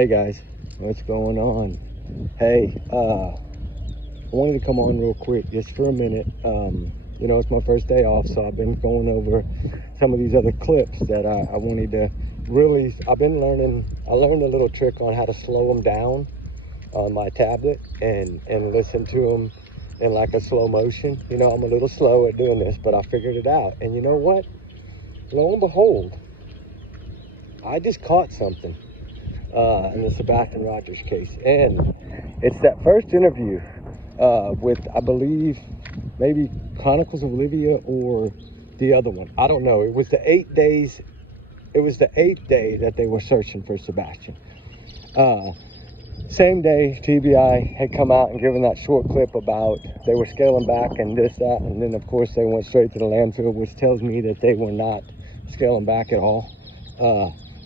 Hey guys, what's going on? Hey, I wanted to come on real quick just for a minute. You know, it's my first day off, so I've been going over some of these other clips that I wanted to really, I learned a little trick on how to slow them down on my tablet and listen to them in like a slow motion. You know, I'm a little slow at doing this, but I figured it out. And you know what? Lo and behold, I just caught something in the Sebastian Rogers case. And it's that first interview with, I believe, maybe Chronicles of Olivia or the other one. I don't know. It was the 8 days. It was the 8th day that they were searching for Sebastian. Same day, TBI had come out and given that short clip about they were scaling back and this, that, and then of course they went straight to the landfill, which tells me that they were not scaling back at all.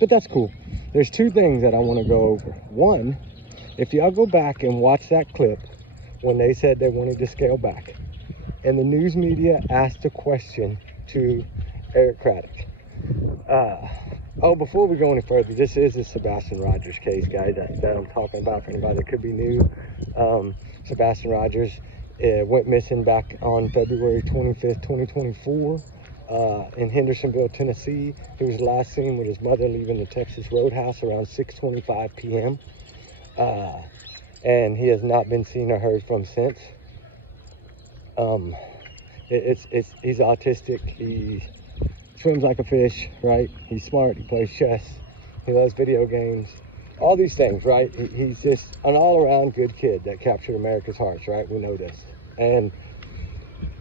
But that's cool. There's two things that I want to go over. One, if y'all go back and watch that clip when they said they wanted to scale back, and the news media asked a question to Eric Craddock. Oh, before we go any further, this is the Sebastian Rogers case, guys, that I'm talking about for anybody that could be new. Sebastian Rogers went missing back on February 25th, 2024 in Hendersonville, Tennessee. He was last seen with his mother leaving the Texas Roadhouse around 6:25 p.m. And he has not been seen or heard from since. He's autistic. He swims like a fish, right? He's smart. He plays chess. He loves video games. All these things, right? He's just an all-around good kid that captured America's hearts, right? We know this. And,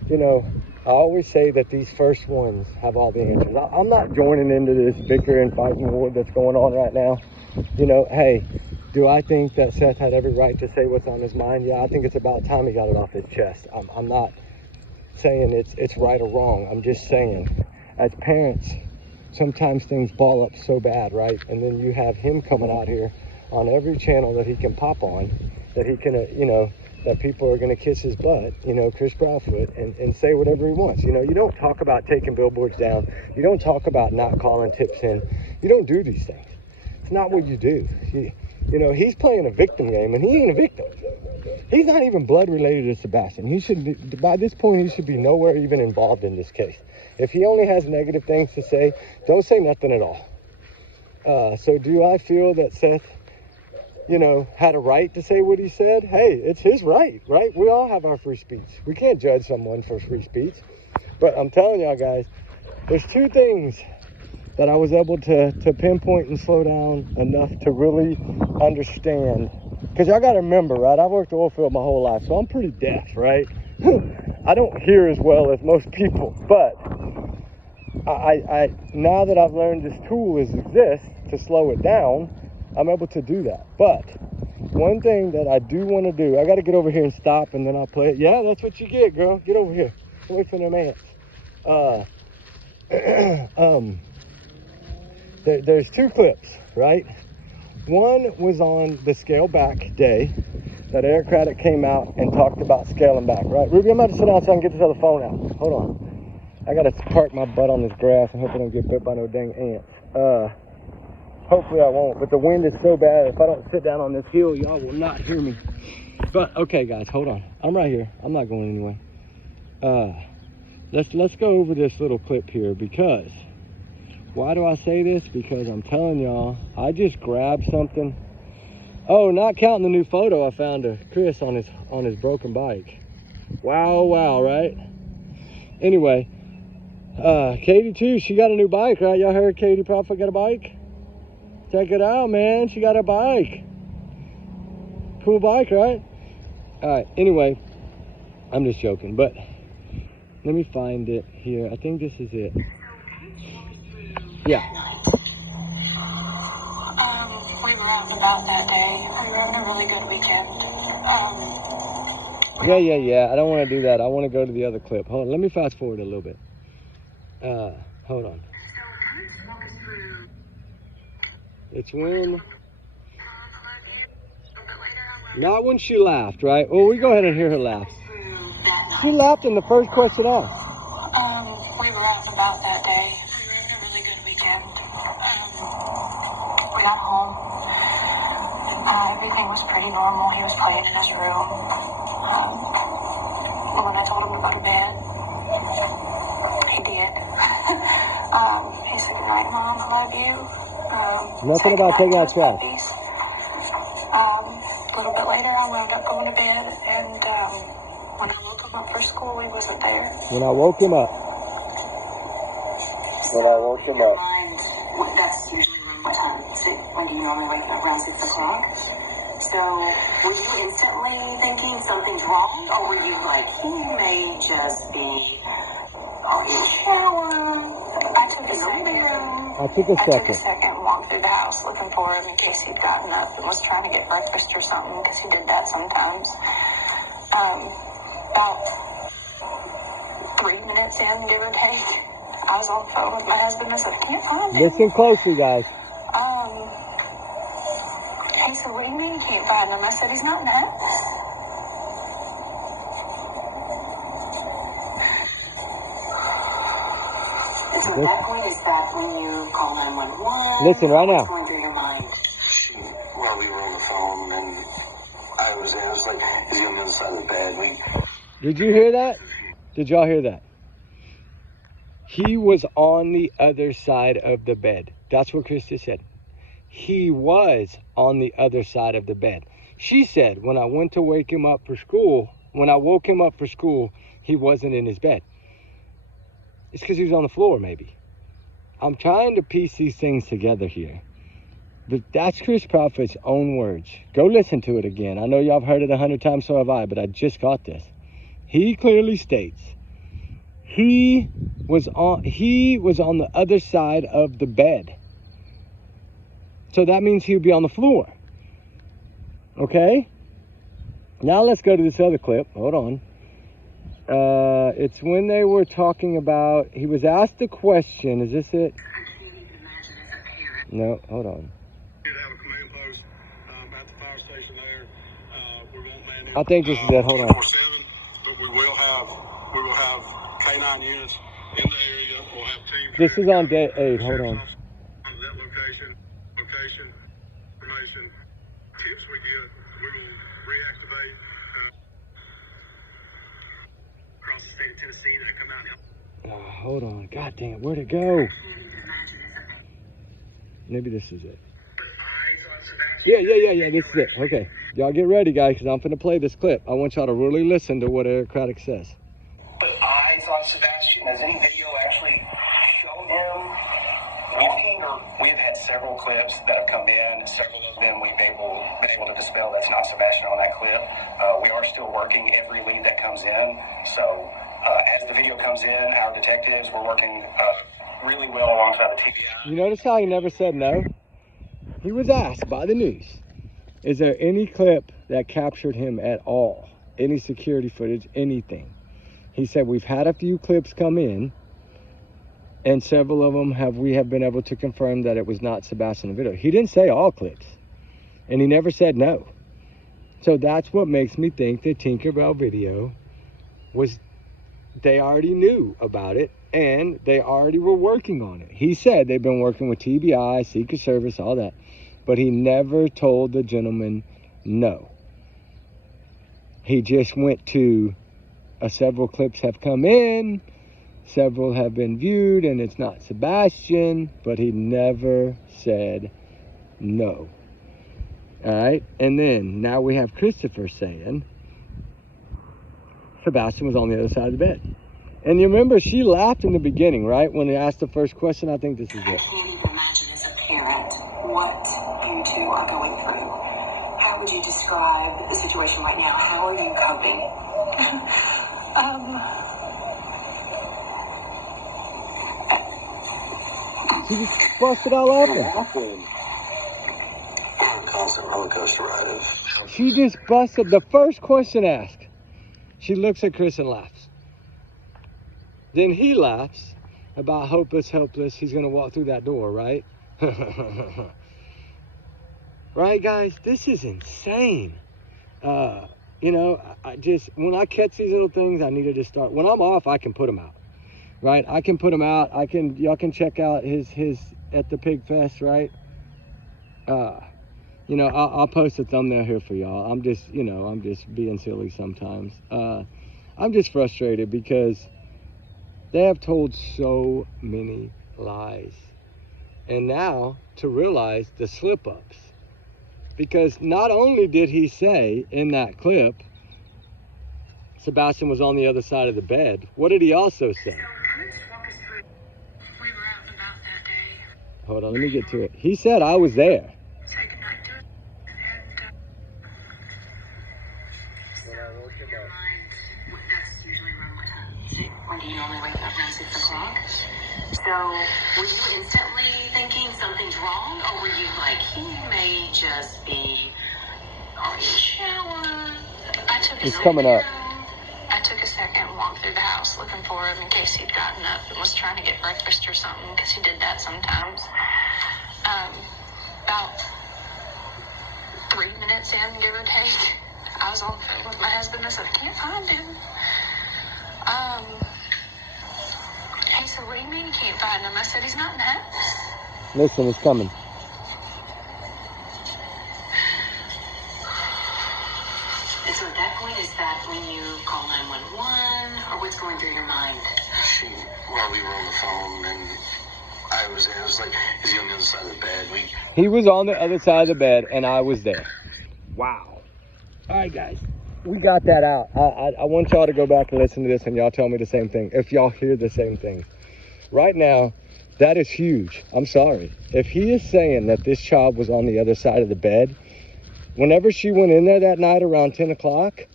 you know, I always say that these first ones have all the answers. I'm not joining into this bicker and fighting war that's going on right now. You know, hey, do I think that Seth had every right to say what's on his mind? Yeah, I think it's about time he got it off his chest. I'm not saying it's right or wrong. I'm just saying, as parents, sometimes things ball up so bad, right? And then you have him coming out here on every channel that he can pop on, that he can, you know, that people are going to kiss his butt, you know, Chris Proudfoot, and say whatever he wants. You know, you don't talk about taking billboards down. You don't talk about not calling tips in. You don't do these things. It's not what you do. You know, he's playing a victim game, and he ain't a victim. He's not even blood related to Sebastian. He should be, by this point, he should be nowhere even involved in this case. If he only has negative things to say, don't say nothing at all. So do I feel that Seth, you know, had a right to say what he said? Hey, it's his right? We all have our free speech. We can't judge someone for free speech. But I'm telling y'all guys, there's two things that I was able to pinpoint and slow down enough to really understand. Because y'all got to remember, right? I've worked the oil field my whole life, so I'm pretty deaf, right? I don't hear as well as most people, but I now that I've learned this tool exists to slow it down, I'm able to do that. But one thing that I do want to do, I got to get over here and stop, and then I'll play it. Yeah, that's what you get, girl. Get over here. Away from them ants. There's two clips, right? One was on the scale back day that Eric Craddock came out and talked about scaling back, right? Ruby, I'm about to sit down so I can get this other phone out. Hold on. I got to park my butt on this grass and hope I don't get bit by no dang ants. Hopefully I won't, but the wind is so bad, if I don't sit down on this hill, y'all will not hear me. But, okay, guys, hold on. I'm right here. I'm not going anywhere. Let's go over this little clip here, because why do I say this? Because I'm telling y'all, I just grabbed something. Oh, not counting the new photo I found of Chris on his broken bike. Wow, right? Anyway, Katie too, she got a new bike, right? Y'all heard Katie Proudfoot got a bike? Check it out, man. She got a bike. Cool bike, right? All right, anyway, I'm just joking, but let me find it here. I think this is it. Yeah. We were out and about that day. We were having a really good weekend. Yeah. I don't want to do that. I want to go to the other clip. Hold on. Let me fast forward a little bit. Hold on. It's when... Not when she laughed, right? Well, we go ahead and hear her laugh. She laughed in the first question off. We were out and about that day. We were having a really good weekend. We got home. Everything was pretty normal. He was playing in his room. When I told him to go to bed, he did. He said, "Good night, Mom. I love you." Nothing about taking out trash. A little bit later, I wound up going to bed, and when I woke him up for school, he wasn't there. When I woke him up. Mind, that's usually around what time? When do you normally wake up? Around 6 o'clock? So, were you instantly thinking something's wrong? Or were you like, he may just be in the shower? I took a second and walked through the house looking for him in case he'd gotten up and was trying to get breakfast or something, because he did that sometimes. About 3 minutes in, give or take, I was on the phone with my husband. I said, "I can't find him." Listen closely, guys. He said, "What do you mean you can't find him?" I said, "He's not in the house." So at that point, is that when you call 911? Listen right now. What's going through your mind? Well, we were on the phone, and I was like, is he on the other side of the bed? Did you hear that? Did y'all hear that? He was on the other side of the bed. That's what Krista said. He was on the other side of the bed. She said, when I went to wake him up for school, when I woke him up for school, he wasn't in his bed. It's because he was on the floor, maybe. I'm trying to piece these things together here. But that's Chris Proudfoot's own words. Go listen to it again. I know y'all have heard it 100 times, so have I, but I just got this. He clearly states he was on the other side of the bed. So that means he would be on the floor. Okay? Now let's go to this other clip. Hold on. It's when they were talking about, he was asked a question. Is this it? No, hold on. I think this is it. Hold on. But we will have K9 units in the area. We'll have teams. This is on day 8. Hold on. That location, information, tips we get, we will reactivate across the state of Tennessee. They come out and help. Hold on. God damn, where'd it go? Maybe this is it. Yeah. This is it. Okay. Y'all get ready, guys, because I'm finna play this clip. I want y'all to really listen to what Eric Craddock says. But eyes on Sebastian. Has any video actually shown him walking? We've had several clips that have come in. Several of them we've been able to dispel that's not Sebastian on that clip. We are still working every lead that comes in. So as the video comes in, our detectives, we're working really well alongside the TBI. You notice how he never said no? He was asked by the news, is there any clip that captured him at all? Any security footage, anything? He said, we've had a few clips come in, and several of them we have been able to confirm that it was not Sebastian in the video. He didn't say all clips, and he never said no. So that's what makes me think that Tinkerbell video was, they already knew about it, and they already were working on it. He said they've been working with TBI, Secret Service, all that. But he never told the gentleman no. He just went to, several clips have come in, several have been viewed, and it's not Sebastian, but he never said no. All right, and then now we have Christopher saying Sebastian was on the other side of the bed. And you remember she laughed in the beginning, right? When he asked the first question. I think this is it. I can't even imagine as a parent what you two are going through. How would you describe the situation right now? How are you coping? She just busted all over. Constant roller coaster ride of. She just busted the first question asked. She looks at Chris and laughs. Then he laughs about hopeless, helpless. He's going to walk through that door, right? Right, guys? This is insane. You know, I just, when I catch these little things, I needed to start. When I'm off, I can put them out, right? I can put them out. Y'all can check out his at the Pig Fest, right? You know, I'll post a thumbnail here for y'all. I'm just, you know, I'm just being silly sometimes. I'm just frustrated because they have told so many lies. And now to realize the slip-ups. Because not only did he say in that clip, Sebastian was on the other side of the bed, what did he also say? Hold on, let me get to it. He said, I was there. That's usually around what time? When do you normally wake up? Around 6 o'clock? So, were you instantly thinking something's wrong? Or were you like, he may just be on the shower? It's coming up. I took a second and walked through the house looking for him in case he'd gotten up and was trying to get breakfast or something, because he did that sometimes. About 3 minutes in, give or take, I was on the phone with my husband. I said, I can't find him. He said, what do you mean you can't find him? I said, he's not in the house. Listen, it's coming. And so at that point, is that when you call 911, or what's going through your mind? While we were on the phone, and I was like, is he on the other side of the bed? He was on the other side of the bed, and I was there. Wow. All right, guys. We got that out. I want y'all to go back and listen to this, and y'all tell me the same thing. If y'all hear the same things. Right now, that is huge. I'm sorry. If he is saying that this child was on the other side of the bed, whenever she went in there that night around 10 o'clock,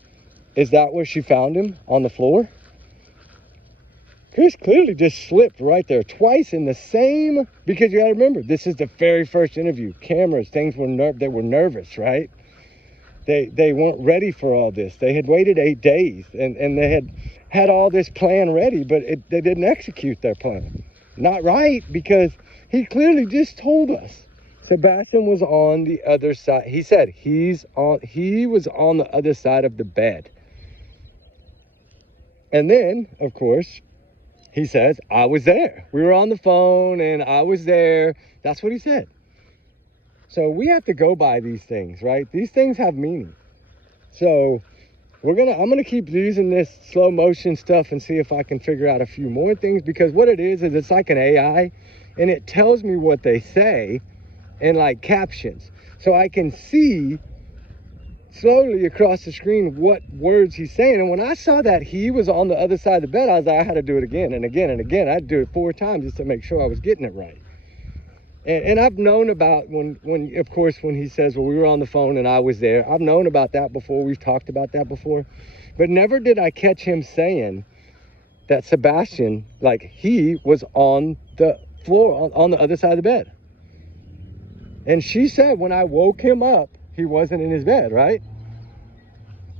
is that where she found him? On the floor? Chris clearly just slipped right there twice in the same, because you gotta remember, this is the very first interview. Cameras, things were they were nervous, right? They weren't ready for all this. They had waited 8 days and they had all this plan ready, but they didn't execute their plan. Not right, because he clearly just told us Sebastian was on the other side. He said he was on the other side of the bed. And then, of course, he says, I was there. We were on the phone and I was there. That's what he said. So we have to go by these things, right? These things have meaning. So I'm gonna keep using this slow motion stuff and see if I can figure out a few more things, because what it is it's like an AI, and it tells me what they say in like captions. So I can see slowly across the screen what words he's saying. And when I saw that he was on the other side of the bed, I was like, I had to do it again and again and again. I had to do it 4 times just to make sure I was getting it right. And I've known about when of course, when he says, well, we were on the phone and I was there. I've known about that before. We've talked about that before. But never did I catch him saying that Sebastian, like, he was on the floor, on the other side of the bed. And she said when I woke him up, he wasn't in his bed, right?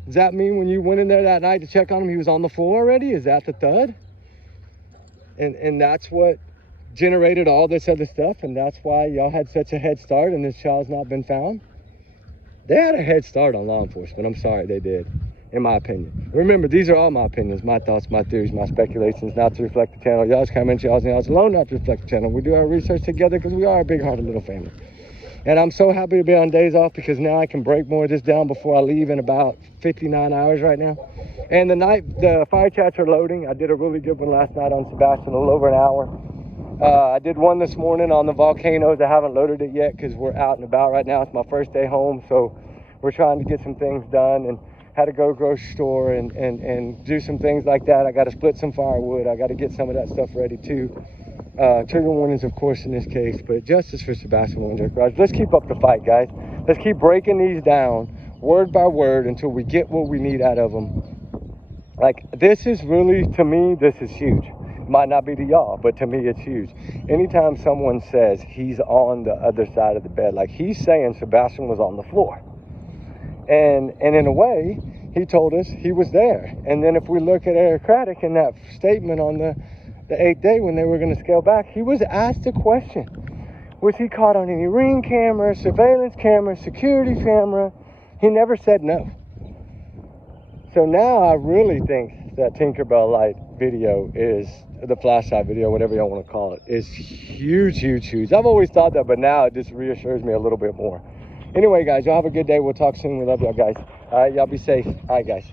Does that mean when you went in there that night to check on him, he was on the floor already? Is that the thud? And that's what generated all this other stuff, and that's why y'all had such a head start and this child's not been found? They had a head start on law enforcement. I'm sorry, they did, in my opinion. Remember, these are all my opinions, my thoughts, my theories, my speculations, not to reflect the channel. Y'all's comments, y'all's and y'all's alone, not to reflect the channel. We do our research together because we are a big-hearted little family. And I'm so happy to be on days off, because now I can break more of this down before I leave in about 59 hours right now. And the fire chats are loading. I did a really good one last night on Sebastian, a little over an hour. I did one this morning on the volcanoes. I haven't loaded it yet because we're out and about right now. It's my first day home, so we're trying to get some things done, and had to go grocery store and do some things like that. I got to split some firewood. I got to get some of that stuff ready too. Trigger warnings, of course, in this case, but justice for Sebastian Winter. Let's keep up the fight, guys. Let's keep breaking these down word by word until we get what we need out of them. Like, this is really, to me, this is huge. Might not be to y'all, but to me it's huge. Anytime someone says he's on the other side of the bed, like, he's saying Sebastian was on the floor. And in a way, he told us he was there. And then if we look at Eric Craddock in that statement on the 8th day when they were going to scale back, he was asked a question. Was he caught on any ring camera, surveillance camera, security camera? He never said no. So now I really think that Tinkerbell Light video is, the flashlight video, whatever y'all want to call it, is huge, huge, huge. I've always thought that, but now it just reassures me a little bit more. Anyway, guys, y'all have a good day. We'll talk soon. We love y'all, guys. All right, y'all be safe. All right, guys.